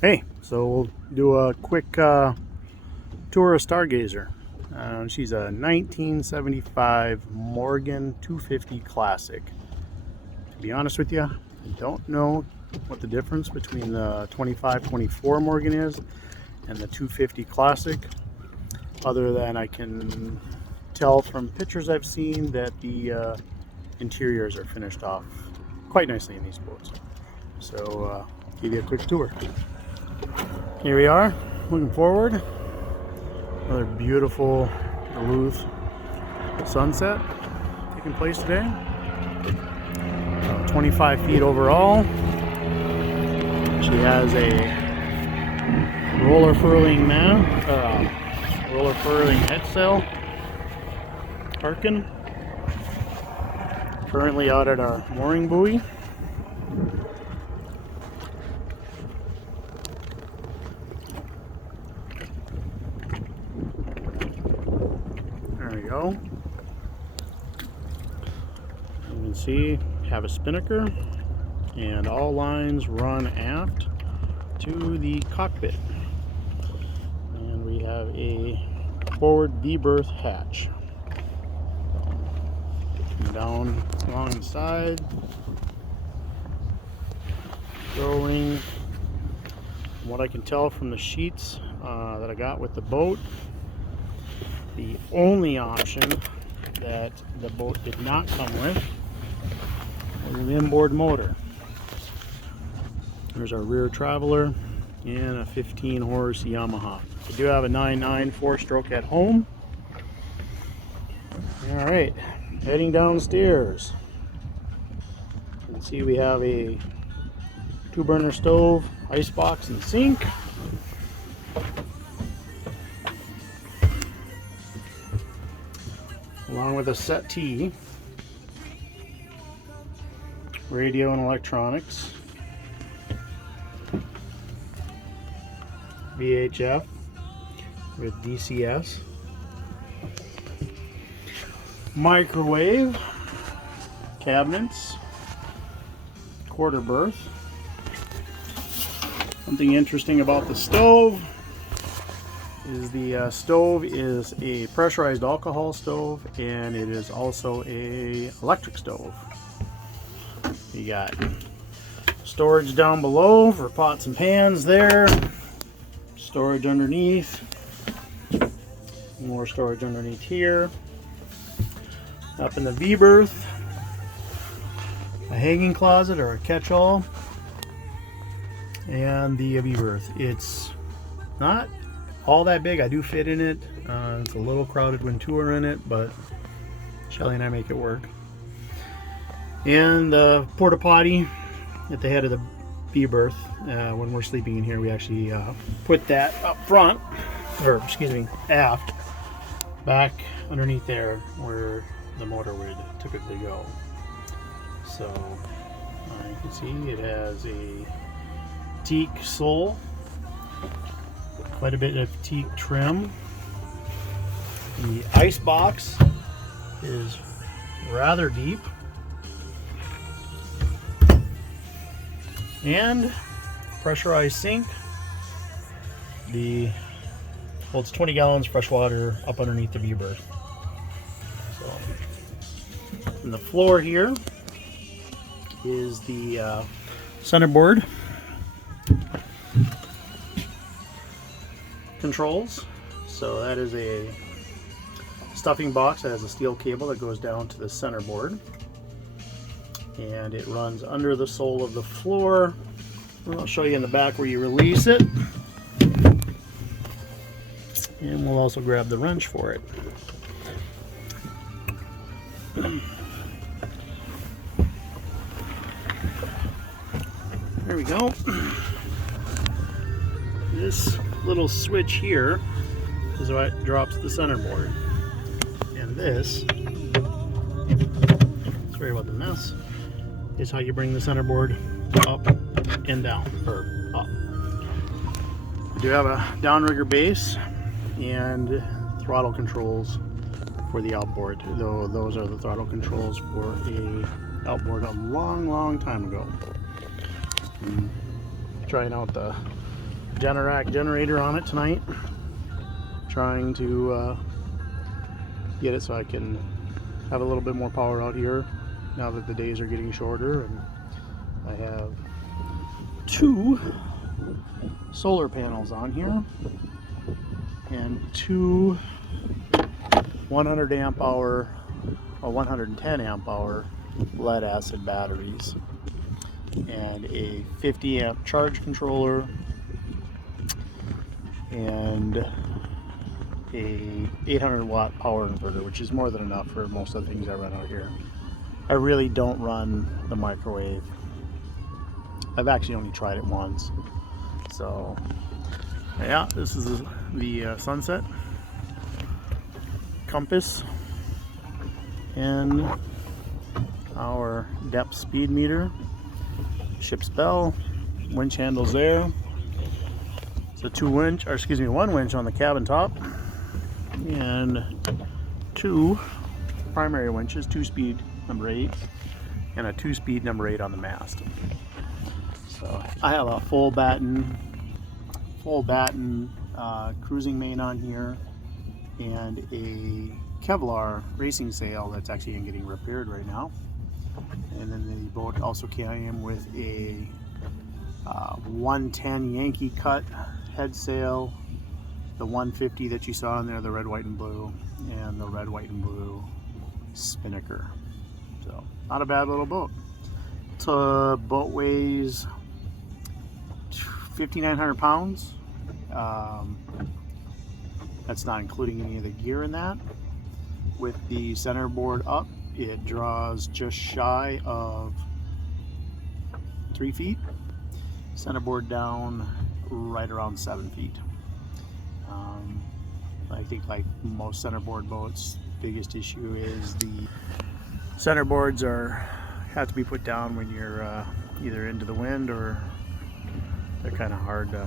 Hey, so we'll do a quick tour of Stargazer. She's a 1975 Morgan 250 Classic. To be honest with you, I don't know what the difference between the 25-24 Morgan is and the 250 Classic, other than I can tell from pictures I've seen that the interiors are finished off quite nicely in these boats. So give you a quick tour. Here we are, looking forward. Another beautiful Duluth sunset taking place today. 25 feet overall. She has a roller furling head sail. Harkin. Currently out at our mooring buoy. There we go. You can see, have a spinnaker, and all lines run aft to the cockpit. And we have a forward V-berth hatch. Down along the side, going. From what I can tell from the sheets that I got with the boat, the only option that the boat did not come with was an inboard motor. There's our rear traveler and a 15 horse Yamaha. I do have a 9.9 4-stroke at home. All right, heading downstairs. You can see we have a 2-burner stove, ice box, and sink. Along with a settee, radio and electronics, VHF with DCS, microwave, cabinets, quarter berth. Something interesting about the stove is the stove is a pressurized alcohol stove, and it is also a electric stove. You got storage down below for pots and pans there, storage underneath, more storage underneath here. Up in the V-berth, a hanging closet or a catch-all, and the V-berth. It's not all that big. I do fit in it. It's a little crowded when two are in it, but Shelly and I make it work. And the porta potty at the head of the V-berth. When we're sleeping in here, we actually put that up front, or excuse me, aft, back underneath there where the motor would typically go. So you can see it has a teak sole. Quite a bit of teak trim. The ice box is rather deep. And pressurized sink. Well, it's 20 gallons fresh water up underneath the V-berth. So, and the floor here is the centerboard controls. So that is a stuffing box that has a steel cable that goes down to the centerboard, and it runs under the sole of the floor. I'll show you in the back where you release it, and we'll also grab the wrench for it. There we go. This little switch here is what drops the centerboard, and this, sorry about the mess, is how you bring the centerboard up and down, or up. You do have a downrigger base and throttle controls for the outboard, though those are the throttle controls for a outboard a long time ago. Trying out the Generac generator on it tonight. Trying to get it so I can have a little bit more power out here now that the days are getting shorter, and I have 2 solar panels on here and 2 100 amp hour or 110 amp hour lead acid batteries and a 50 amp charge controller and a 800 watt power inverter, which is more than enough for most of the things I run out here. I really don't run the microwave. I've actually only tried it once. So yeah, this is the sunset compass and our depth speed meter, ship's bell, winch handles there. It's a 1 winch on the cabin top and 2 primary winches, 2-speed number 8 and a 2-speed number 8 on the mast. So I have a full batten cruising main on here and a Kevlar racing sail that's actually getting repaired right now. And then the boat also came with a 110 Yankee cut head sail, the 150 that you saw in there, the red, white, and blue, and the red, white, and blue spinnaker. So not a bad little boat. The boat weighs 5,900 pounds. That's not including any of the gear in that. With the centerboard up, it draws just shy of 3 feet. Centerboard down right around 7 feet. I think like most centerboard boats, biggest issue is the centerboards have to be put down when you're either into the wind or they're kind of hard to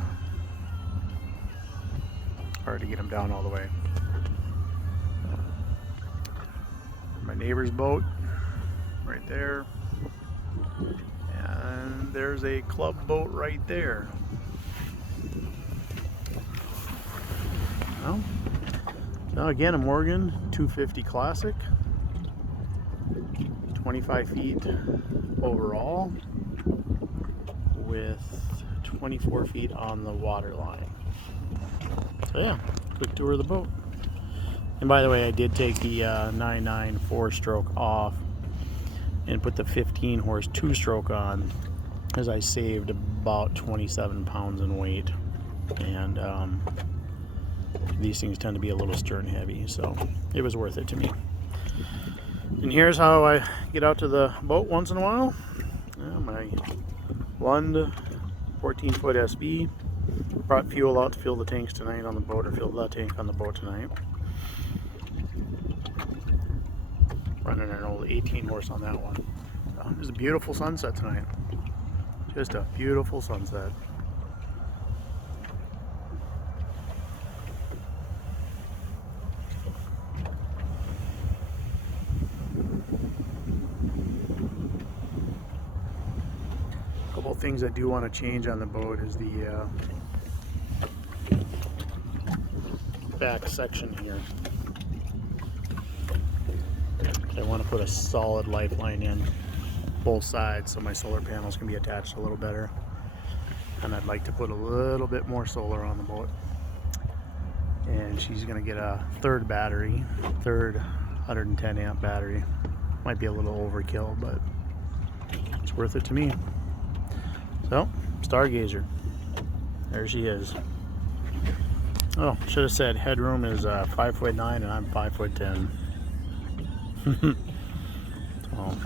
get them down all the way. My neighbor's boat right there, and there's a club boat right there. Well, now again, a Morgan 250 Classic, 25 feet overall with 24 feet on the water line. So yeah, quick tour of the boat. And by the way, I did take the 9.9 4-stroke off and put the 15 horse 2-stroke on, as I saved about 27 pounds in weight. And these things tend to be a little stern heavy, so it was worth it to me. And here's how I get out to the boat once in a while. My Lund 14-foot SB. Brought fuel out to fill the tanks tonight on the boat, or fill the tank on the boat tonight. Running an old 18 horse on that one. It was a beautiful sunset tonight. Just a beautiful sunset. A couple of things I do want to change on the boat is the back section here. I want to put a solid lifeline in both sides so my solar panels can be attached a little better. And I'd like to put a little bit more solar on the boat. And she's going to get a third 110 amp battery. Might be a little overkill, but it's worth it to me. So, Stargazer. There she is. Oh, should have said headroom is 5'9" and I'm 5'10". So,